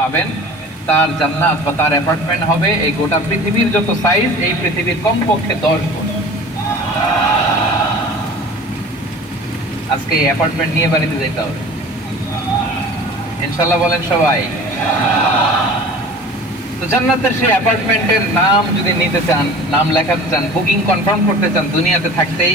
পাবেন। তার জান্নাত বা তার অ্যাপার্টমেন্ট হবে এই গোটা পৃথিবীর যত সাইজ এই পৃথিবীর কমপক্ষে দশ গুণ। আজকে এই অ্যাপার্টমেন্ট নিয়ে বাড়িতে যেতে হবে। ইনশাল্লাহ বলেন সবাই। তো জান্নাতের সেই অ্যাপার্টমেন্টের নাম যদি নিতে চান, নাম লেখাতে চান বুকিং কনফার্ম করতে চান, দুনিয়াতে থাকতেই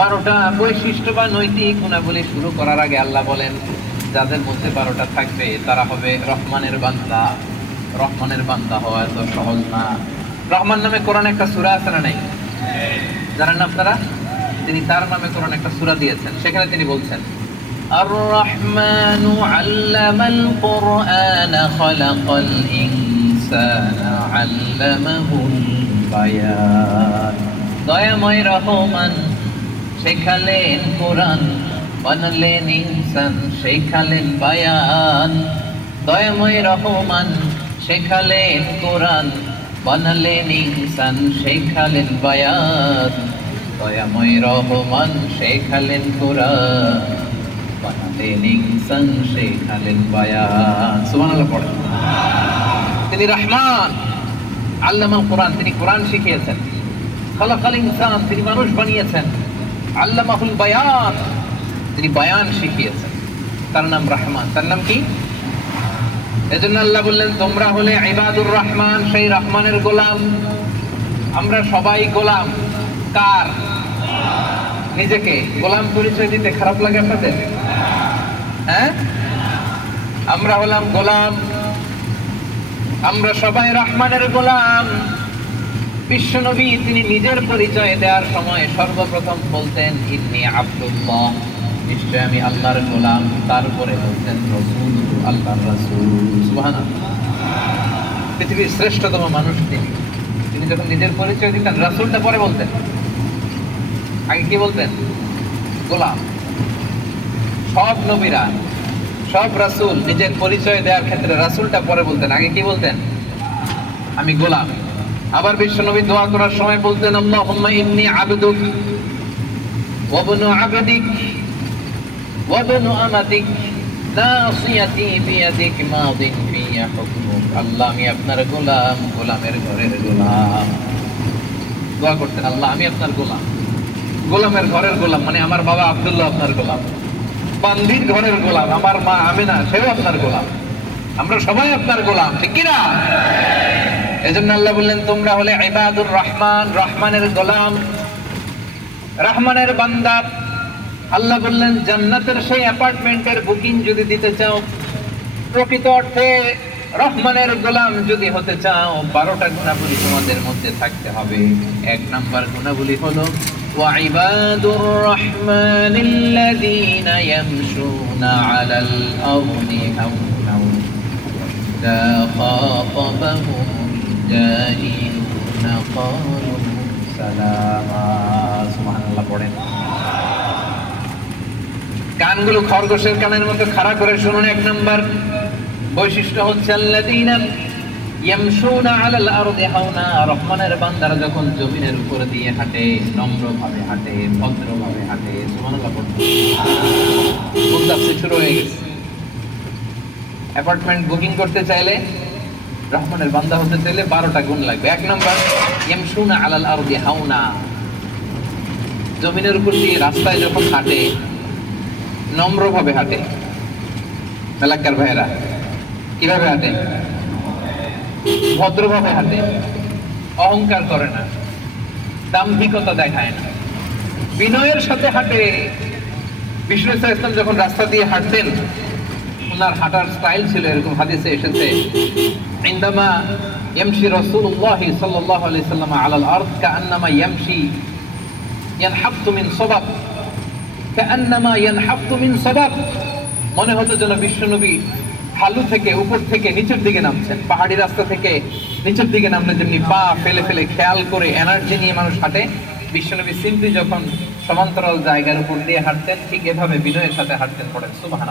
বারোটা বৈশিষ্ট্য বা নৈতিক গুণাবলী শুরু করার আগে আল্লাহ বলেন যাদের মধ্যে বারোটা থাকবে তারা হবে রহমানের বান্দা রহমানের বান্দা হওয়া এত সহজ না রহমান নামে কোরআন একটা সূরা আছে না নাই জানেন না আপনারা তিনি তার নামে কোরআন একটা সূরা দিয়েছেন সেখানে তিনি বলছেন الرحمن علم القرآن خلق الإنسان علمه البيان দয়াময় রহমান শেখালেন কোরআন, বানালেন ইনসান, শেখালেন বায়ান। দয়াময় রহমান, শেখালেন কোরআন, বানালেন ইনসান, শেখালেন বায়ান। দয়াময় রহমান, শেখালেন কোরআন, বানালেন ইনসান, শেখালেন বায়ান। সুবহানাল্লাহ, পড়েন। তিনি রহমান, আল্লামা কোরআন, তিনি কোরআন শিখিয়েছেন। খালাকাল ইনসান, তিনি মানুষ বানিয়েছেন। আল্লামাহুল বায়ান। তিনি বায়ান শিখিয়েছেন। তার নাম রহমান। তার নাম কি? এজন্য আল্লাহ বললেন, তোমরা হলে ইবাদুর রহমান, সেই রহমানের গোলাম। আমরা সবাই গোলাম। কার? নিজেকে। গোলাম পরিচয় দিতে খারাপ লাগে আপনাদের? হ্যাঁ? আমরা হলাম গোলাম। আমরা সবাই রহমানের গোলাম। বিশ্বনবী তিনি নিজের পরিচয় দেওয়ার সময় সর্বপ্রথম বলতেন, ইন্নি আব্দুল্লাহ। নিশ্চয় আমি আল্লাহর গোলাম। তারপরে বলতেন, রসুল, আল্লাহর রাসূল। পৃথিবীর শ্রেষ্ঠতম মানুষ তিনি। তিনি যখন নিজের পরিচয় দিতেন, রাসূলটা পরে বলতেন। আগে কি বলতেন? গোলাম। সব নবীরা, সব রাসূল নিজের পরিচয় দেওয়ার ক্ষেত্রে রাসুলটা পরে বলতেন। আগে কি বলতেন? আমি গোলাম। আবার বিশ্বনবী দোয়া করার সময় বলতেন, আল্লাহুম্মা ইন্নী আবদুক ওয়া আবদিক ওয়া আমাতিক নাসিয়াতি বিয়াদিক, মাদিন ফিয়া হুকমুক। আল্লাহ, আমি আপনার গোলাম, গোলামের ঘরের গোলাম। দোয়া করতেন, আল্লাহ, আমি আপনার গোলাম। গোলামের ঘরের গোলাম মানে আমার বাবা আব্দুল্লাহ আপনার গোলাম। বান্দির ঘরের গোলাম, আমার মা আমিনা, সেও আপনার গোলাম। আমরা সবাই আপনার গোলাম ঠিক কিনা এজন্য আল্লাহ বললেন তোমরা হলে ইবাদুর রহমান রহমানের গোলাম রহমানের বান্দা আল্লাহ বললেন জান্নাতের সেই অ্যাপার্টমেন্টের বুকিং যদি দিতে চাও প্রকৃত অর্থে রহমানের গোলাম যদি হতে চাও বারোটা গুণাবলী তোমাদের মধ্যে থাকতে হবে এক নাম্বার গুণাবলী হলো وعباد الرحمن الذين يمشون على الأرض هونا إذا خاطبهم الجاهلون قالوا سلاما سبحان الله পড়েন কানগুলো খরগোশের কানের মতো খাড়া করে শুনুন এক নাম্বার বৈশিষ্ট্য হচ্ছে আল্লাযীনা ইয়ামশুনা আলাল আরদি হাওনা রহমানের বান্দারা যখন জমিনের উপর দিয়ে হাঁটে নম্রভাবে হাঁটে ভদ্রভাবে হাঁটে সুবহানাল্লাহ পড়তে মুদ্দাসে শুরু হয়ে গেছে অ্যাপার্টমেন্ট বুকিং করতে চাইলে রহমানের বান্দা হতে চাইলে বারোটা গুণ লাগবে। এক নম্বর, ইয়ামশুনা আলাল আরদি হাওনা। জমিনের উপর দিয়ে রাস্তায় যখন হাঁটে, নম্রভাবে হাঁটে। এলাকার ভাইয়েরা, কীভাবে হাঁটে? ভদ্রভাবে হাঁটে। অহংকার করে না। দাম্ভিকতা দেখায় না। বিনয়ের সাথে হাঁটে। বিষ্ণু ইসলাম যখন রাস্তা দিয়ে হাঁটতেন রসুল্লার হাঁটার স্টাইল ছিল এরকম হাদিসে এসেছে, ইন্দামা আলাল ইয়ানহাফতু মিন ইয়ানহাফতু মিন মনে হতো যেন বিশ্বনবী হালু থেকে উপর থেকে নিচের দিকে নামছেন, পাহাড়ি রাস্তা থেকে নিচের দিকে নামলে যেমনি পা ফেলে ফেলে খেয়াল করে এনার্জি নিয়ে মানুষ হাঁটে, বিশ্বনবী সিম্পলি যখন সমান্তরাল জায়গার উপর দিয়ে হাঁটতেন, ঠিক এভাবে বিনয়ের সাথে হাঁটতেন পড়েন সুবাহ